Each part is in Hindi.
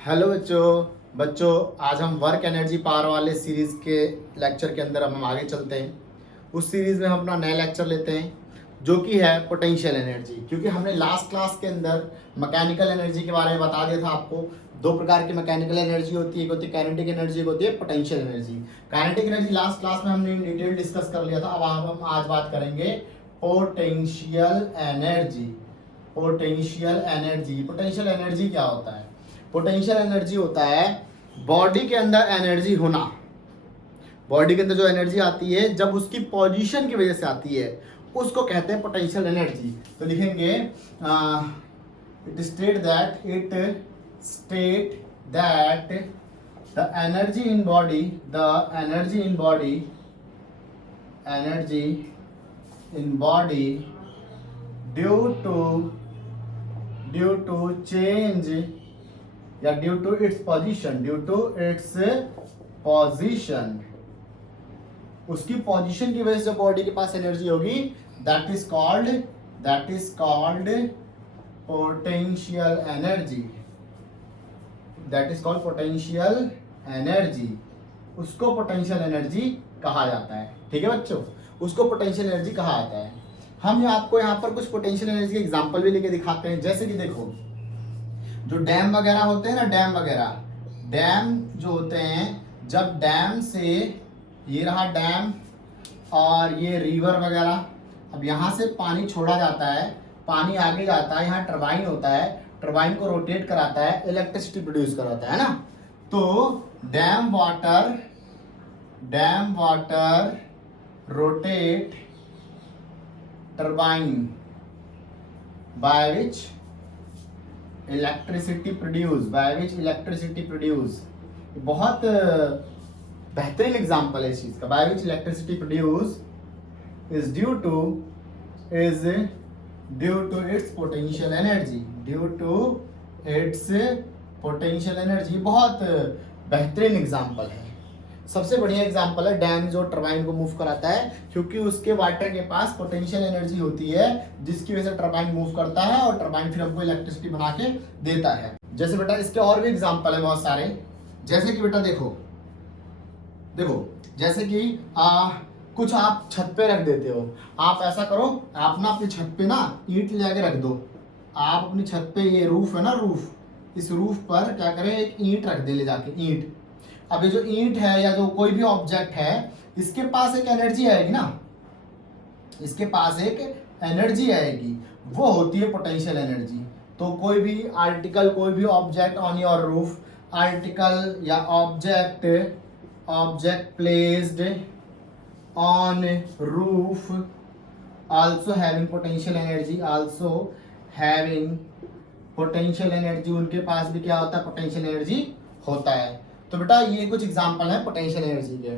हेलो बच्चों आज हम वर्क एनर्जी पावर वाले सीरीज के लेक्चर के अंदर हम आगे चलते हैं। उस सीरीज में हम अपना नया लेक्चर लेते हैं जो कि है पोटेंशियल एनर्जी। क्योंकि हमने लास्ट क्लास के अंदर मैकेनिकल एनर्जी के बारे में बता दिया था आपको। दो प्रकार की मैकेनिकल एनर्जी होती है, एक होती है काइनेटिक एनर्जी, एक होती है potential energy. Kinetic energy last class में हमने डिटेल डिस्कस कर लिया था। अब हम आज बात करेंगे पोटेंशियल एनर्जी। पोटेंशियल एनर्जी क्या होता है? पोटेंशियल एनर्जी होता है बॉडी के अंदर एनर्जी होना। बॉडी के अंदर जो एनर्जी आती है जब उसकी पोजीशन की वजह से आती है उसको कहते हैं पोटेंशियल एनर्जी। तो लिखेंगे it state that the energy in body due to change या ड्यू टू इट्स पोजीशन, उसकी पोजीशन की वजह से बॉडी के पास एनर्जी होगी, that is called potential energy. उसको पोटेंशियल एनर्जी कहा जाता है। ठीक है बच्चों, उसको पोटेंशियल एनर्जी कहा जाता है। हम आपको यहाँ पर कुछ पोटेंशियल एनर्जी के एग्जांपल भी लेके दिखाते हैं। जैसे कि देखो, जो डैम वगैरह होते हैं ना, डैम जो होते हैं, जब डैम से ये रहा डैम और ये रिवर वगैरह, अब यहाँ से पानी छोड़ा जाता है, पानी आगे जाता है, यहाँ टरबाइन होता है, टरबाइन को रोटेट कराता है, इलेक्ट्रिसिटी प्रोड्यूस कराता है ना। तो dam water rotate turbine by which electricity produce. बहुत बेहतरीन एग्जांपल है इस चीज का। By which electricity produce is due to its potential energy. बहुत बेहतरीन एग्जांपल है। सबसे बढ़िया एग्जांपल है डैम जो टरबाइन को मूव कराता है, क्योंकि उसके वाटर के पास पोटेंशियल एनर्जी होती है जिसकी वजह से टरबाइन मूव करता है और टरबाइन फिर हमको इलेक्ट्रिसिटी बना के देता है। जैसे बेटा इसके और भी एग्जांपल है बहुत सारे। जैसे कि बेटा देखो जैसे कि कुछ आप छत पे रख देते हो। आप ऐसा करो, आप ना अपनी छत पे ना ईंट ले जाके रख दो। आप अपनी छत पे, ये रूफ है ना, इस रूफ पर क्या करें, एक ईंट रख दे ले जाके, ईंट। अब ये जो ईंट है या जो कोई भी ऑब्जेक्ट है, इसके पास एक एनर्जी आएगी ना, इसके पास एक एनर्जी आएगी, वो होती है पोटेंशियल एनर्जी। तो कोई भी आर्टिकल, कोई भी object on your roof, article या object placed on roof also having potential energy, उनके पास भी क्या होता है, पोटेंशियल एनर्जी होता है। तो बेटा ये कुछ एग्जांपल है पोटेंशियल एनर्जी के।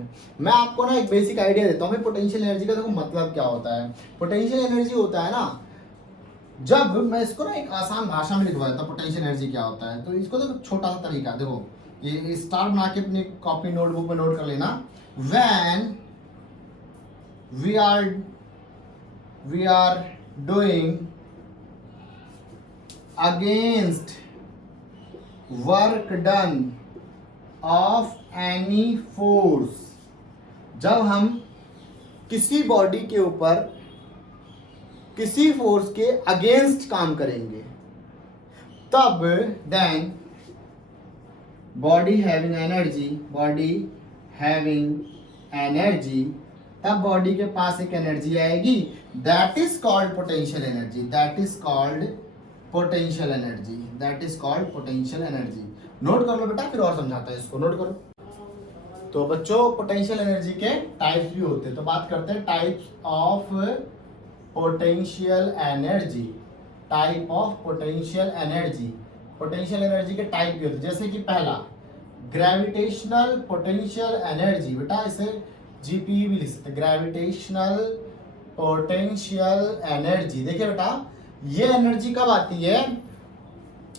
मैं आपको ना एक बेसिक आइडिया देता हूँ पोटेंशियल एनर्जी का। देखो मतलब क्या होता है। पोटेंशियल एनर्जी होता है ना, जब मैं इसको ना एक आसान भाषा में लिखवा देता हूँ पोटेंशियल एनर्जी क्या होता है। तो इसको देखो, छोटा सा तरीका देखो, ये स्टार बना के अपनी कॉपी नोटबुक में नोट कर लेना। When we are doing against work done of any force, जब हम किसी बॉडी के ऊपर किसी फोर्स के अगेंस्ट काम करेंगे, तब देन बॉडी हैविंग एनर्जी, तब बॉडी के पास एक एनर्जी आएगी, that is called potential energy. Note कर लो बेटा, फिर और समझाता है इसको, नोट करो। तो बच्चों पोटेंशियल एनर्जी के टाइप्स भी होते हैं। तो बात करते हैं types of potential energy. Potential energy के टाइप भी होते हैं। जैसे कि पहला ग्रेविटेशनल पोटेंशियल एनर्जी, बेटा इसे जीपी भी लिख सकते हैं, ग्रेविटेशनल पोटेंशियल एनर्जी। देखिए बेटा, ये एनर्जी कब आती है,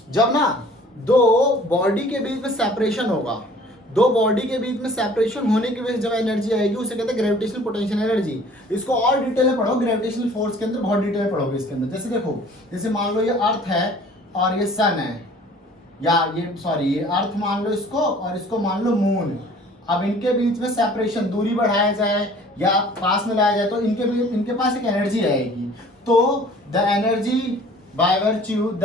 जब ना दो बॉडी के बीच में सेपरेशन होगा। दो बॉडी के बीच में सेपरेशन होने की वजह से जब एनर्जी आएगी उसे कहते हैं ग्रेविटेशनल पोटेंशियल एनर्जी। इसको और डिटेल में पढ़ो, ग्रेविटेशनल फोर्स के अंदर बहुत डिटेल में पढ़ोगे इसके अंदर। जैसे देखो, जैसे मान लो ये अर्थ है और ये सन है, या ये सॉरी ये अर्थ मान लो इसको और इसको मान लो मून। अब इनके बीच में सेपरेशन, दूरी बढ़ाया जाए या पास में लाया जाए तो इनके पास एक एनर्जी आएगी। तो the energy by virtue, the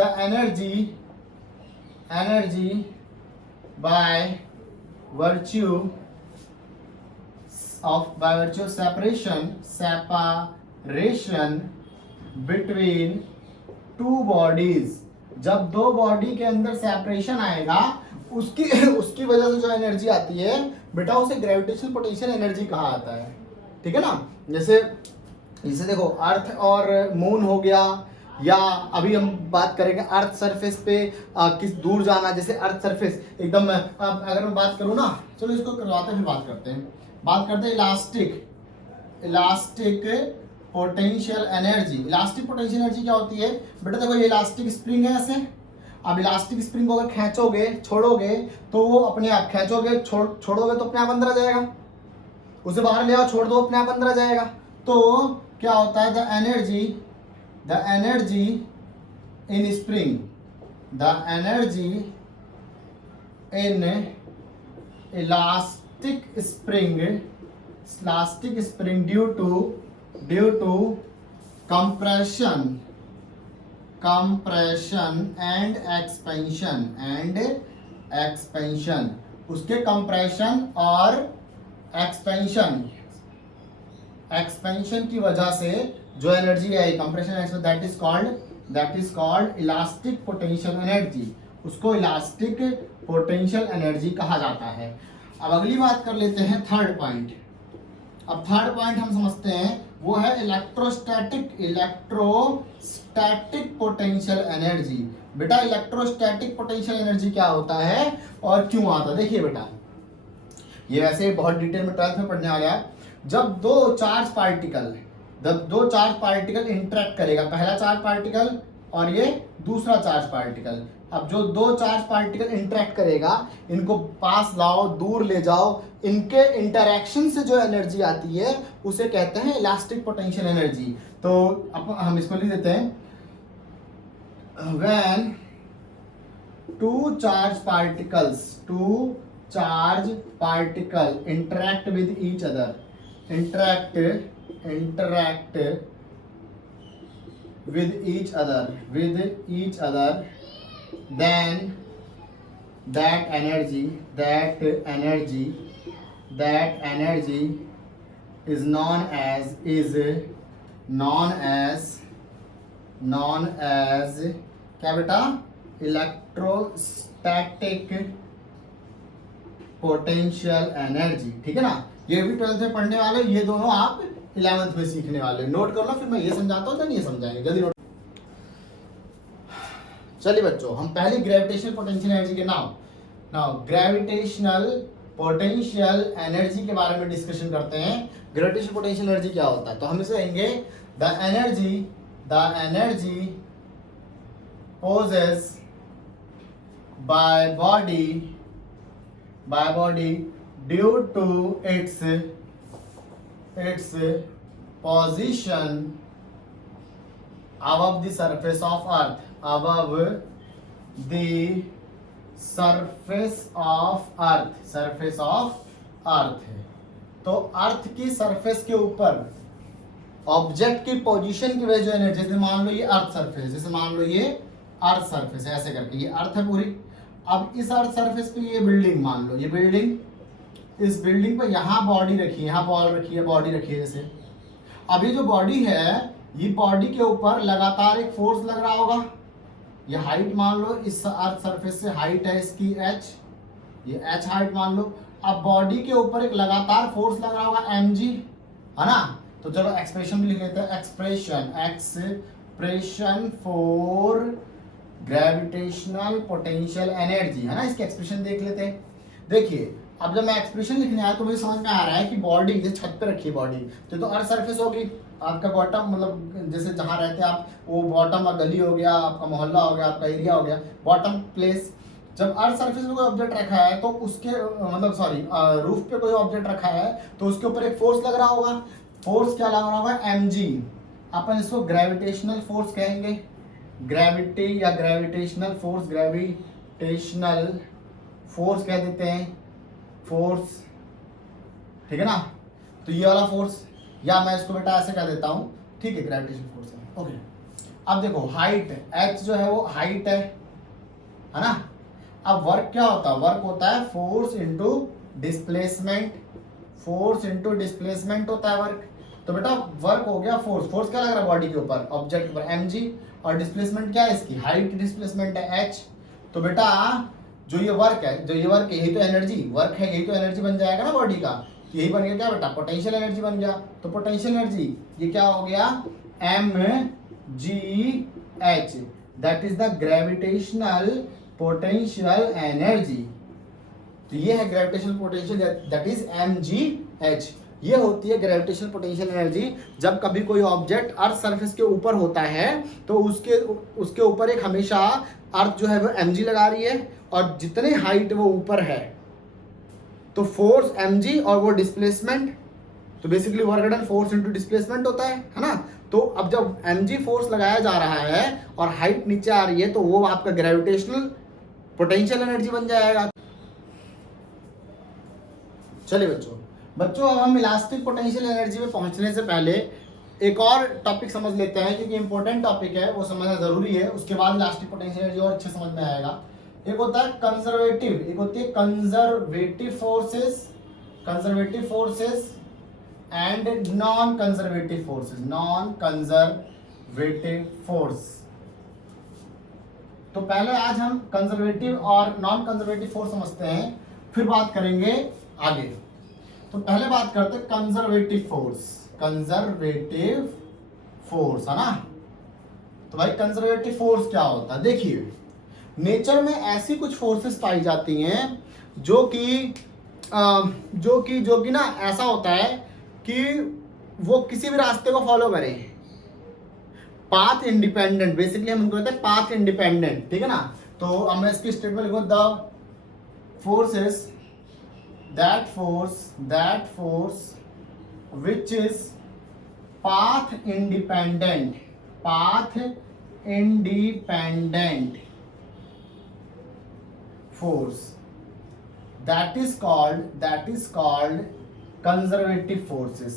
energy by virtue of separation between two bodies, जब दो बॉडी के अंदर सेपरेशन आएगा उसकी वजह से जो एनर्जी आती है बेटा उसे ग्रेविटेशनल पोटेंशियल एनर्जी कहा जाता है। ठीक है ना। जैसे देखो अर्थ और मून हो गया, या अभी हम बात करेंगे अर्थ सरफेस पे किस दूर जाना। जैसे अर्थ सरफेस एकदम अगर मैं बात करूँ ना, चलो इसको करवाते फिर बात करते हैं elastic potential energy. Elastic potential energy क्या होती है बेटा, देखो ये इलास्टिक स्प्रिंग है ऐसे। अब इलास्टिक स्प्रिंग को अगर खींचोगे छोड़ोगे तो वो अपने आप, खींचोगे छोड़ोगे तो अपने आप अंदर आ जाएगा, उसे बाहर ले आओ छोड़ दो अपने आप अंदर आ जाएगा। तो क्या होता है, the energy in spring, the energy in elastic spring due to compression and expansion, उसके compression और expansion की वजह से जो एनर्जी है compression, that is called elastic potential energy, उसको इलास्टिक पोटेंशियल एनर्जी कहा जाता है। अब अगली बात कर लेते हैं थर्ड पॉइंट। अब थर्ड पॉइंट हम समझते हैं वो है इलेक्ट्रोस्टैटिक पोटेंशियल एनर्जी। बेटा इलेक्ट्रोस्टैटिक पोटेंशियल एनर्जी क्या होता है और क्यों आता है, देखिए बेटा ये वैसे बहुत डिटेल में 12th में पढ़ने वाला है। जब दो चार्ज पार्टिकल इंटरेक्ट करेगा, पहला चार्ज पार्टिकल और ये दूसरा चार्ज पार्टिकल, अब जो दो चार्ज पार्टिकल इंटरेक्ट करेगा, इनको पास लाओ दूर ले जाओ, इनके इंटरेक्शन से जो एनर्जी आती है उसे कहते हैं इलास्टिक पोटेंशियल एनर्जी। तो अब हम इसको लिख देते हैं, when two charge particle interact with each other, then that energy is known as क्या बेटा, इलेक्ट्रोस्टैटिक पोटेंशियल एनर्जी। ठीक है ना। ये भी 12th में पढ़ने वाले, ये दोनों आप 11th में सीखने वाले। नोट कर लो, फिर मैं ये समझाता हूँ तो नहीं समझाएंगे, जल्दी नोट। चलिए बच्चों, हम पहले ग्रेविटेशनल पोटेंशियल एनर्जी के नाउ ग्रेविटेशनल पोटेंशियल एनर्जी के बारे में डिस्कशन करते हैं। ग्रेविटेशनल पोटेंशियल एनर्जी क्या होता है, तो हम इसे कहेंगे the energy possessed by body due to its position above the surface of earth, surface of earth। तो अर्थ की सरफेस के ऊपर ऑब्जेक्ट की पोजीशन की वजह जो एनर्जी, जैसे मान लो ये अर्थ सरफेस, अर्थ सरफेस है ऐसे करके, ये अर्थ है पूरी। अब इस अर्थ सरफेस पे ये बिल्डिंग मान लो, ये बिल्डिंग, इस बिल्डिंग पे यहाँ बॉडी रखी है, यहाँ बॉल रखी है, बॉडी रखी है जैसे। अब ये जो बॉडी है, ये बॉडी के ऊपर लगातार एक फोर्स लग रहा होगा। ये हाइट मान लो, इस अर्थ सरफेस से हाइट है इसकी h, ये h हाइट मान लो। अब बॉडी के ऊपर एक लगातार फोर्स लग रहा होगा mg, है ना। तो चलो एक्सप्रेशन भी लिख लेते हैं, expression for gravitational potential energy, है ना। इसके एक्सप्रेशन देख लेते हैं। देखिए अब जब मैं एक्सप्रेशन लिखने आया तो मुझे समझ में आ रहा है कि बॉडी जैसे छत पे रखी है बॉडी, तो अर्थ सरफेस होगी, आपका बॉटम मतलब जैसे जहाँ रहते हैं आप, वो बॉटम गली हो गया, आपका मोहल्ला हो गया, आपका एरिया हो गया, बॉटम प्लेस। जब अर्थ सरफेस पे कोई ऑब्जेक्ट रखा है तो उसके रूफ पे कोई ऑब्जेक्ट रखा है तो उसके ऊपर एक फोर्स लग रहा होगा। फोर्स क्या लग रहा होगा, mg। अपन इसको ग्रेविटेशनल फोर्स कहेंगे, ग्रेविटी या gravitational force, gravitational gravitational force कह देते हैं, फोर्स, ठीक है ना। तो ये वाला फोर्स, या मैं इसको बेटा ऐसे कह देता हूं, ठीक है, ग्रेविटेशनल फोर्स है, ओके। अब देखो हाइट, h जो है वो हाइट है ना। अब वर्क क्या होता है, वर्क होता है force into displacement, force into displacement होता है वर्क। तो बेटा वर्क हो गया फोर्स, फोर्स क्या लग रहा है बॉडी के ऊपर, ऑब्जेक्ट के ऊपर mg, और डिस्प्लेसमेंट क्या है इसकी, हाइट की डिस्प्लेसमेंट है h। तो बेटा जो ये वर्क है, जो ये वर्क है, यही तो एनर्जी, वर्क है यही तो एनर्जी बन जाएगा ना बॉडी का, यही बन गया क्या बेटा, पोटेंशियल एनर्जी बन गया। तो पोटेंशियल एनर्जी ये क्या हो गया, mgh, that is the gravitational potential energy. तो ये है gravitational potential, that is mgh। ये होती है ग्रेविटेशनल पोटेंशियल एनर्जी। जब कभी कोई ऑब्जेक्ट अर्थ सरफेस के ऊपर होता है तो उसके ऊपर एक हमेशा अर्थ जो है वो mg लगा रही है, और जितने हाइट वो ऊपर है तो फोर्स mg और वो डिस्प्लेसमेंट, तो basically work done force into displacement होता है ना। तो अब जब mg फोर्स लगाया जा रहा है और हाइट नीचे आ रही है तो वो आपका ग्रेविटेशनल पोटेंशियल एनर्जी बन जाएगा। चलिए बच्चों अब हम इलास्टिक पोटेंशियल एनर्जी में पहुंचने से पहले एक और टॉपिक समझ लेते हैं, क्योंकि इंपॉर्टेंट टॉपिक है, वो समझना जरूरी है, उसके बाद इलास्टिक पोटेंशियल एनर्जी और अच्छे समझ में आएगा। एक होता है कंजर्वेटिव, एक होती है conservative forces and non conservative forces, non conservative force. तो पहले आज हम कंजर्वेटिव और नॉन कंजर्वेटिव फोर्स समझते हैं, फिर बात करेंगे आगे। तो पहले बात करते हैं कंजर्वेटिव फोर्स है ना। तो भाई कंजर्वेटिव फोर्स क्या होता है, देखिए नेचर में ऐसी कुछ फोर्सेस पाई जाती हैं जो कि ना ऐसा होता है कि वो किसी भी रास्ते को फॉलो करें, पाथ इंडिपेंडेंट, बेसिकली हम उनको कहते हैं पाथ इंडिपेंडेंट, ठीक है ना। तो अब मैं इसकी स्टेटमेंट लिखूं, the forces that force which is path independent force, that is called conservative forces,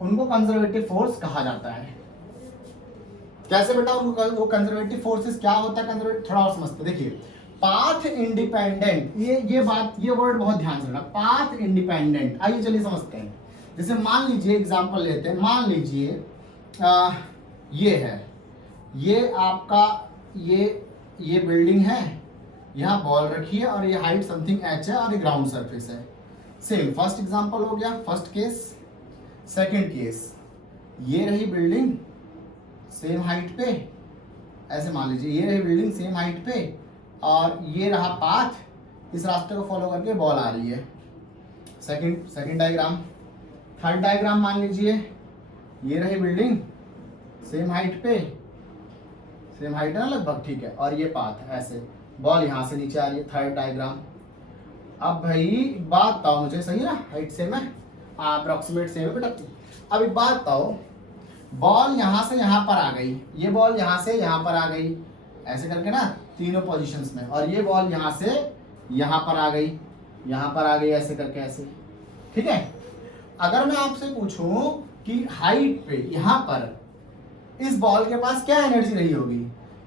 उनको कंजर्वेटिव फोर्स कहा जाता है। कैसे बेटा उनको, वो कंजर्वेटिव फोर्सेस क्या होता है, कंजर्वेटिव थोड़ा और समझते, देखिए पाथ इंडिपेंडेंट, ये वर्ड बहुत ध्यान से रखना, पाथ इंडिपेंडेंट। आइए चलिए समझते हैं। जैसे मान लीजिए एग्जांपल लेते हैं, मान लीजिए ये है, ये आपका ये बिल्डिंग है, यहाँ बॉल रखी है और ये हाइट समथिंग h है और ये ग्राउंड सरफेस है। सेम फर्स्ट एग्जांपल हो गया, फर्स्ट केस। सेकंड केस, ये रही बिल्डिंग सेम हाइट पे, ऐसे मान लीजिए ये रही बिल्डिंग सेम हाइट पे और ये रहा पाथ, इस रास्ते को फॉलो करके बॉल आ रही है। Second diagram. थर्ड डायग्राम मान लीजिए, ये रही बिल्डिंग सेम हाइट पे, सेम हाइट है ना लगभग, ठीक है, और ये पाथ, ऐसे बॉल यहाँ से नीचे आ रही है। Third diagram. अब भाई बात बताओ मुझे, सही है ना, हाइट सेम है, अप्रोक्सीमेट सेम है बेटा। अब एक बात बताओ, बॉल यहाँ से यहाँ पर आ गई, ये बॉल यहाँ से यहाँ पर आ गई, ऐसे करके ना तीनों पोजीशंस में, और ये बॉल यहाँ से यहाँ पर आ गई, यहाँ पर आ गई, ऐसे करके ऐसे, ठीक है। अगर मैं आपसे पूछूं कि हाइट पे यहाँ पर इस बॉल के पास क्या एनर्जी रही होगी,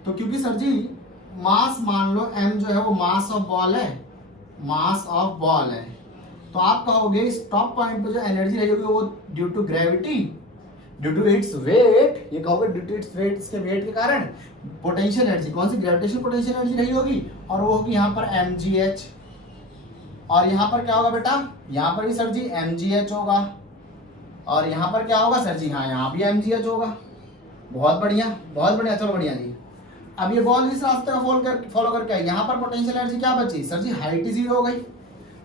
तो क्योंकि सर जी मास मान लो m जो है वो मास ऑफ बॉल है, मास ऑफ बॉल है, तो आप कहोगे इस टॉप पॉइंट पे जो एनर्जी रही होगी वो due to gravity, due to its weight, ये कहोगे ड्यू टू इट्स वेट, इसके वेट के कारण पोटेंशियल एनर्जी, कौन सी, ग्रेविटेशनल पोटेंशियल एनर्जी रही होगी, और वो होगी यहाँ पर mgh। और यहाँ पर क्या होगा बेटा, यहाँ पर भी सर जी mgh होगा, और यहाँ पर क्या होगा सर जी, हाँ यहाँ भी mgh होगा। बहुत बढ़िया, चलो बढ़िया जी। अब ये बॉल इस रास्ते को फॉलो करके आई, यहाँ पर पोटेंशियल एनर्जी क्या बची सर जी, हाइट ही जीरो हो गई,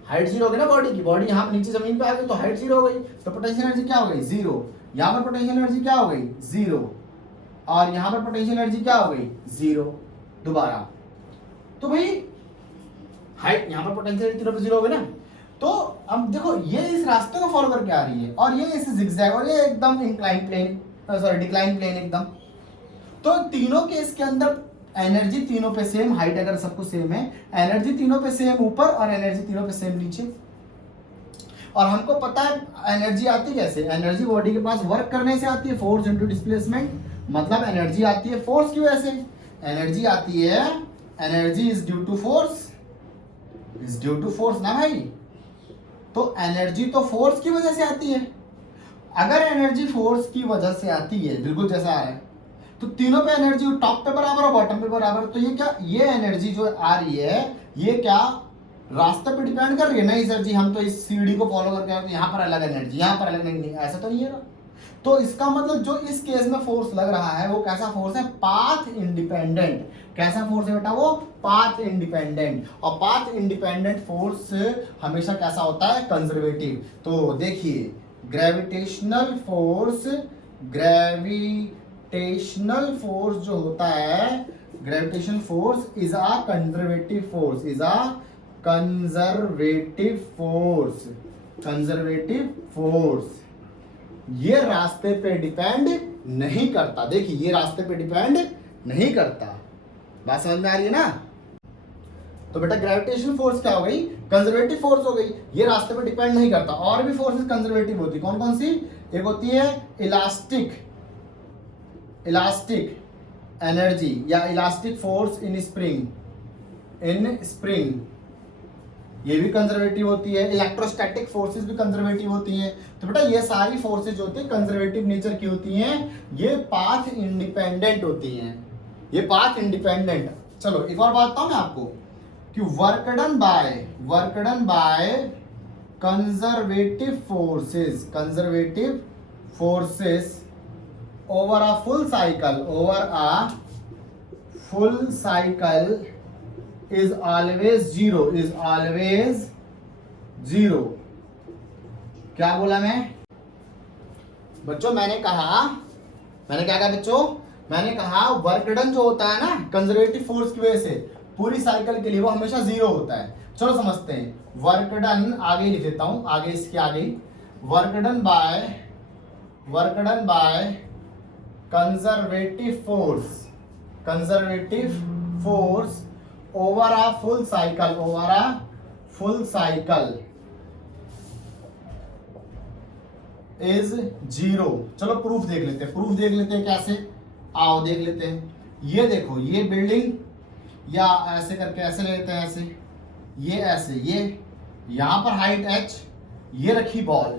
हाइट जीरो हो गई ना बॉडी की, बॉडी यहाँ नीचे जमीन पे आ गई तो हाइट जीरो हो गई, तो पोटेंशियल एनर्जी क्या हो गई, जीरो। यहाँ पर पोटेंशियल एनर्जी क्या हो गई, जीरो, और यहाँ पर पोटेंशियल एनर्जी क्या हो गई, जीरो दोबारा। तो भाई हाइट, यहाँ पर पोटेंशियल एनर्जी जीरो हो गई ना। तो अब देखो ये इस रास्ते को फॉलो करके आ रही है और ये इसे जिगजैग, और ये एकदम incline plane, sorry decline plane एकदम। तो तीनों केस के अंदर एनर्जी तीनों पे सेम, हाइट अगर सब कुछ सेम है, एनर्जी तीनों पे सेम ऊपर और एनर्जी तीनों पे सेम नीचे। और हमको पता है एनर्जी आती कैसे, एनर्जी बॉडी के पास वर्क करने से आती है, फोर्स इनटू डिस्प्लेसमेंट, मतलब एनर्जी आती है फोर्स की वजह से। एनर्जी आती है, energy is due to force, is due to force ना भाई। तो एनर्जी तो फोर्स की वजह से आती है। अगर एनर्जी फोर्स की वजह से आती है, बिल्कुल जैसा आ रहा है, तो तीनों पे एनर्जी टॉप पे बराबर और बॉटम पे बराबर, तो ये क्या, ये एनर्जी जो आ रही है ये क्या रास्ते पे डिपेंड कर रही है? नहीं सर जी, हम तो इस सीढ़ी को फॉलो करके आए, यहाँ पर अलग एनर्जी, यहाँ पर अलग, नहीं, ऐसा तो नहीं है ना। तो इसका मतलब जो इस केस में फोर्स लग रहा है वो कैसा फोर्स है? Path independent. कैसा फोर्स है बेटा? वो पाथ इंडिपेंडेंट। और पाथ इंडिपेंडेंट फोर्स हमेशा कैसा होता है? कंजर्वेटिव। तो देखिए, ग्रेविटेशनल फोर्स, ग्रेविटेशनल फोर्स जो होता है, gravitation force is a conservative force, is a conservative force, conservative force. ये रास्ते पे डिपेंड नहीं करता। देखिए, ये रास्ते पे डिपेंड नहीं करता। बात समझ में आ रही है ना? तो बेटा ग्रेविटेशन फोर्स क्या हो गई? कंजर्वेटिव फोर्स हो गई। ये रास्ते पे डिपेंड नहीं करता। और भी फोर्सेस कंजर्वेटिव होती, कौन कौन सी? एक होती है इलास्टिक, इलास्टिक एनर्जी या elastic force in spring, in spring, ये भी कंजर्वेटिव होती है। इलेक्ट्रोस्टैटिक फोर्सेस भी कंजर्वेटिव होती हैं। तो बेटा ये सारी फोर्सेस जो होती है कंजर्वेटिव नेचर की होती हैं, ये पाथ इंडिपेंडेंट होती हैं, ये पाथ इंडिपेंडेंट। चलो एक और बात बताऊं मैं आपको कि work done by conservative forces, conservative forces over a full cycle, over a full cycle is always zero, is always zero। क्या बोला मैं बच्चों? मैंने कहा बच्चों, मैंने कहा वर्क डन जो होता है ना कंजर्वेटिव फोर्स की वजह से पूरी साइकिल के लिए वो हमेशा जीरो होता है। चलो समझते हैं। वर्क डन आगे लिख देता हूं, आगे इसके आगे, work done by conservative force over a full cycle is zero। चलो प्रूफ देख लेते हैं, कैसे, आओ देख लेते हैं। ये देखो, ये बिल्डिंग, या ऐसे करके ऐसे ले लेते हैं, ऐसे, ये ऐसे, ये यहां पर हाइट h, ये रखी बॉल,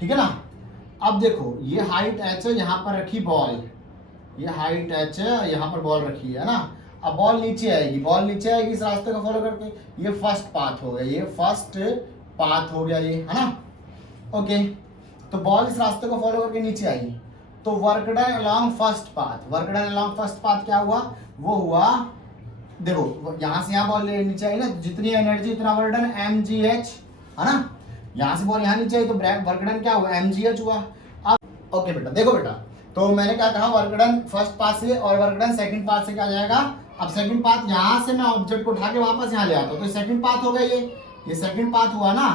ठीक है ना। अब देखो ये हाइट h है, यहां पर रखी बॉल, ये हाइट h है, यहां पर बॉल रखी है ना। अब बॉल नीचे आएगी, इस रास्ते को फॉलो करके। ये फर्स्ट पाथ हो गया, ये है ना। ओके, तो बॉल इस रास्ते को फॉलो करके नीचे आई, तो work done along first path क्या हुआ? वो हुआ, देखो यहां से यहां बॉल नीचे आई ना, जितनी एनर्जी उतना वर्क डन mgh, है ना। यहां से बॉल यहां नीचे आई तो वर्क डन क्या हुआ? mgh हुआ। अब ओके बेटा, देखो बेटा, तो मैंने क्या कहा, वर्क डन फर्स्ट पाथ से और वर्क डन सेकंड पाथ से क्या जाएगा? अब सेकंड पाथ यहां से मैं ऑब्जेक्ट को उठा के वापस यहां ले आता हूं, तो सेकंड पाथ हो गया, ये सेकंड पाथ हुआ ना।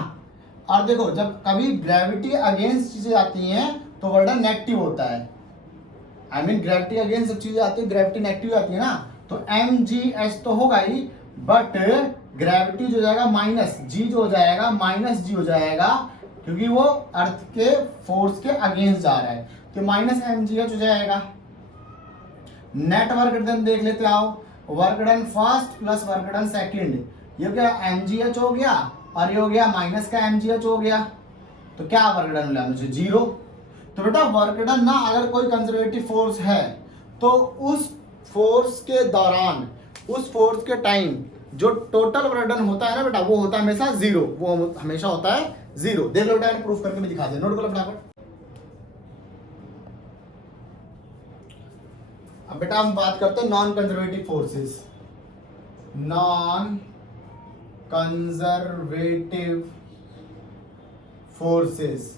और देखो, जब कभी ग्रेविटी अगेंस्ट चीजें आती हैं तो वर्क डन नेगेटिव होता है। आई मीन ग्रेविटी अगेंस्ट जब चीजें आती है, ग्रेविटी नेगेटिव आती है ना, तो mgh तो होगा ही, बट ग्रेविटी जो जाएगा माइनस g, जो हो जाएगा माइनस g हो जाएगा, क्योंकि वो अर्थ के फोर्स के अगेंस्ट जा रहा है, तो माइनस mgh हो जाएगा। नेट वर्क डन देख लेते आओ, work done first plus work done second, ये क्या mgh हो गया और ये हो गया माइनस का mgh हो गया, तो क्या वर्क डन मिला मुझे? जीरो। तो बेटा वर्क डन ना, अगर कोई कंजर्वेटिव फोर्स है तो उस फोर्स के दौरान, उस फोर्स के टाइम जो टोटल वर्क डन होता है ना बेटा, वो होता है हमेशा जीरो, वो हमेशा होता है जीरो। देख लो बेटा, प्रूफ करके मैं दिखा दे, नोट करो फटाफट। अब बेटा हम बात करते हैं non conservative forces, non conservative forces.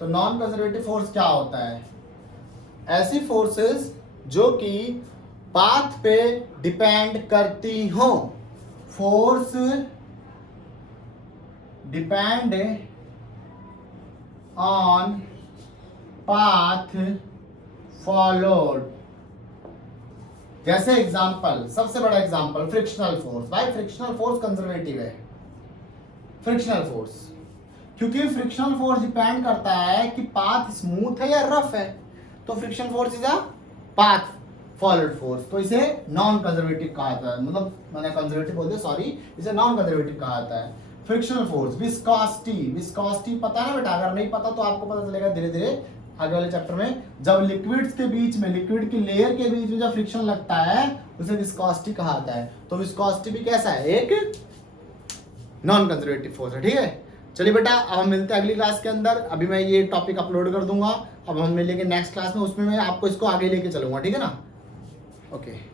तो नॉन कंजर्वेटिव फोर्स क्या होता है? ऐसी फोर्सेस जो कि पाथ पे डिपेंड करती हो, force depend on path followed, जैसे एग्जांपल, सबसे बड़ा एग्जांपल फ्रिक्शनल फोर्स। भाई फ्रिक्शनल फोर्स कंजर्वेटिव है, फ्रिक्शनल फोर्स, क्योंकि फ्रिक्शनल फोर्स डिपेंड करता है कि पाथ स्मूथ है या रफ है। तो friction force is a path forward force, तो इसे नॉन कंजर्वेटिव कहा जाता है, मतलब मैंने कंजर्वेटिव बोल दिया सॉरी, इसे नॉन कंजर्वेटिव कहा जाता है। फ्रिक्शनल फोर्स, विस्कोसिटी, विस्कोसिटी पता है ना बेटा, अगर नहीं पता तो आपको पता चलेगा धीरे धीरे आगे वाले चैप्टर में। जब लिक्विड्स के बीच में, लिक्विड की लेयर के बीच में जब फ्रिक्शन लगता है उसे विस्कोसिटी कहा जाता है। तो विस्कोसिटी भी कैसा है, एक नॉन कंजर्वेटिव फोर्स है, ठीक है। चलिए बेटा अब हम मिलते हैं अगली क्लास के अंदर, अभी मैं ये टॉपिक अपलोड कर दूंगा, अब हम मिलेंगे नेक्स्ट क्लास में, उसमें मैं आपको इसको आगे लेके चलूंगा, ठीक है ना। ओके।